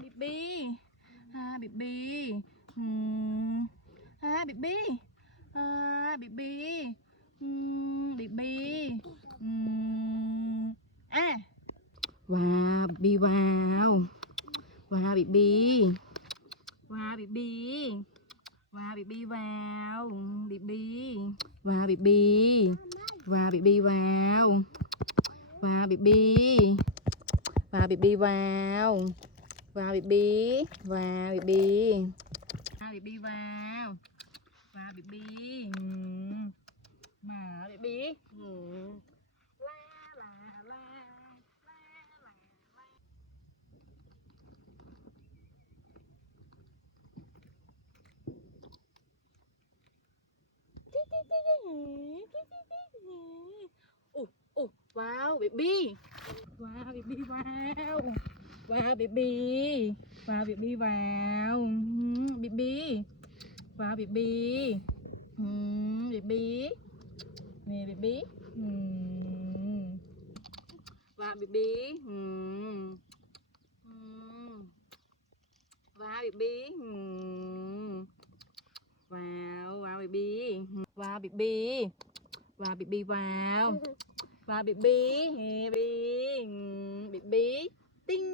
บีบีบีบีบีบีบีบีบีบีว้าวบีว้าวว้าวบีบีว้าวบีบีว้าวบีบีว้าวบีบีว้าวบีบีว้าวบีบีว้าวว้าวบีบีว้าวบีบีว้าวว้าวบีบีว้าวบีบีว้าวบีบีว้าวว้าวบีบีหมาบีบีลาลาลาโอ้โอ้ว้าวบีบีว้าวบีบีว้าวว้าวบีบีว้าวบีบีว้าวบีบีว้าวบีบีบีบีนี่บีบีว้าวบีบีว้าวบีบีว้าวว้าวบีบีว้าวบีบีว้าวบีบีว้าวว้าวบีบีบีบีติ้ง